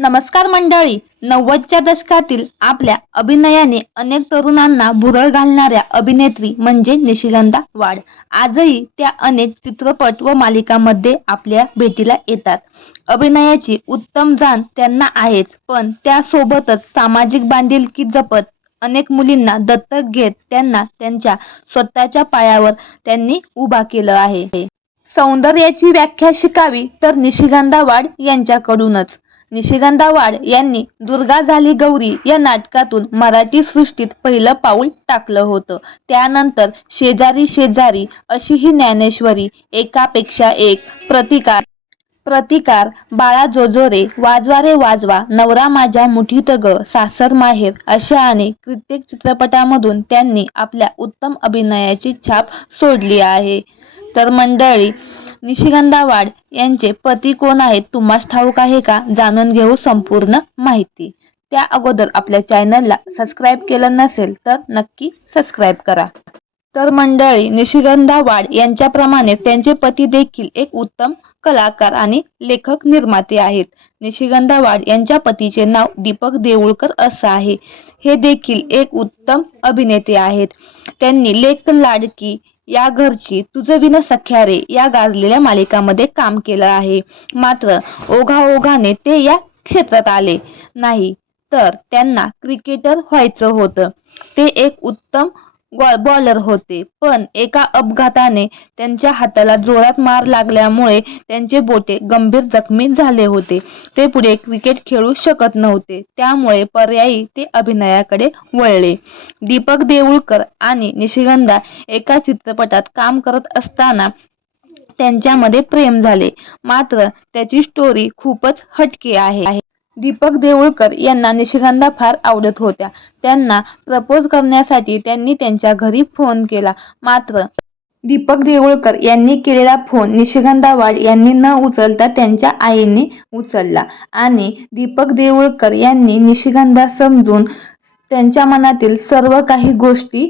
नमस्कार मंडळी. नव्वदच्या दशकातील आपल्या अभिनयाने अनेक तरुणांना भुरळ घालणाऱ्या अभिनेत्री म्हणजे निशिगंधा वाड. आजही त्या अनेक चित्रपट व मालिकांमध्ये आपल्या भेटीला येतात. अभिनयाची उत्तम जाण त्यांना आहेच पण त्यासोबतच सामाजिक बांधिलकी जपत अनेक मुलींना दत्तक घेत त्यांना त्यांच्या स्वतःच्या पायावर त्यांनी उभा केलं आहे. सौंदर्याची व्याख्या शिकावी तर निशिगंधा वाड यांच्याकडूनच. निशिगंधा वाड यांनी दुर्गा झाली गौरी या नाटकातून मराठी सृष्टीत पहिलं पाऊल टाकलं होतं. त्यानंतर शेजारी शेजारी अशी ही ज्ञानेश्वरी एकापेक्षा एक प्रतिकार प्रतिकार बाळा जोजोरे वाजवारे वाजवा नवरा माझ्या मुठीत ग सासर माहेर अशा अनेक कित्येक चित्रपटामधून त्यांनी आपल्या उत्तम अभिनयाची छाप सोडली आहे. तर मंडळी निशिगंधा वाड यांचे पती कोण आहेत तुम्हाला ठाऊक आहे का? जाणून घेऊ संपूर्ण माहिती. त्या अगोदर आपल्या चॅनलला सबस्क्राईब केलं नसेल तर नक्की सबस्क्राईब करा. तर मंडळी निशिगंधा वाड यांच्याप्रमाणे त्यांचे पती देखील एक उत्तम कलाकार आणि लेखक निर्माते आहेत. निशिगंधा वाड यांच्या पतीचे नाव दीपक देऊळकर असं आहे. हे देखील एक उत्तम अभिनेते आहेत. त्यांनी लेख लाडकी या घरची तुझं विन सख्या रे या गाजलेल्या मालिकामध्ये काम केलं आहे. मात्र ओघाओघाने ते या क्षेत्रात आले नाही. तर त्यांना क्रिकेटर व्हायचं होतं. ते एक उत्तम बॉलर होते. पण एका अपघाताने त्यांच्या हाताला जोरात मार लागल्यामुळे त्यांचे बोटे गंभीर जखमी झाले होते. ते पुढे क्रिकेट खेळू शकत नव्हते. त्यामुळे पर्यायी ते अभिनयाकडे वळले. दीपक देऊळकर आणि निशिगंधा एका चित्रपटात काम करत असताना त्यांच्यामध्ये प्रेम झाले. मात्र त्याची स्टोरी खूपच हटके आहे. दीपक देऊळकर यांना निशिगंधा फार आवडत होत्या. त्यांना प्रपोज करण्यासाठी त्यांनी त्यांच्या घरी फोन केला. मात्र दीपक देऊळकर यांनी केलेला फोन निशिगंधा वाड यांनी न उचलता त्यांच्या आईने उचलला आणि दीपक देऊळकर यांनी निशिगंधा समजून त्यांच्या मनातील सर्व काही गोष्टी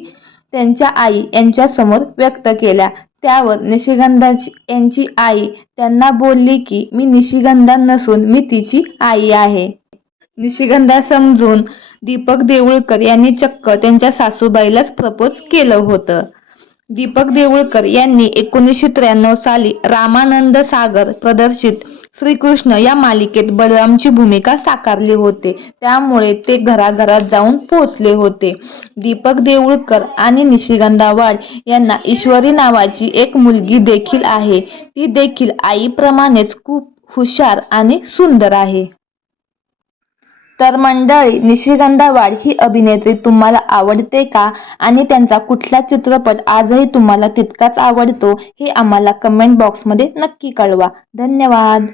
त्यांच्या आई यांच्यासमोर व्यक्त केल्या. त्यावर निशिगंधाची यांची आई त्यांना बोलली की मी निशिगंधा नसून मी तिची आई आहे. निशिगंधा समजून दीपक देऊळकर यांनी चक्क त्यांच्या सासूबाईलाच प्रपोज केलं होतं. दीपक देऊळकर यांनी एकोणीसशे त्र्याण्णव साली रामानंद सागर प्रदर्शित श्रीकृष्ण या मालिकेत बलरामची भूमिका साकारली होते. त्यामुळे ते घराघरात जाऊन पोहोचले होते. दीपक देऊळकर आणि निशिगंधा वाड यांना ईश्वरी नावाची एक मुलगी देखील आहे. ती देखील आईप्रमाणेच खूप हुशार आणि सुंदर आहे. तर मंडळी निशिगंधा वाड ही अभिनेत्री तुम्हाला आवडते का? आणि त्यांचा कुठला चित्रपट आजही तुम्हाला तितकाच आवडतो हे आम्हाला कमेंट बॉक्समध्ये नक्की कळवा. धन्यवाद.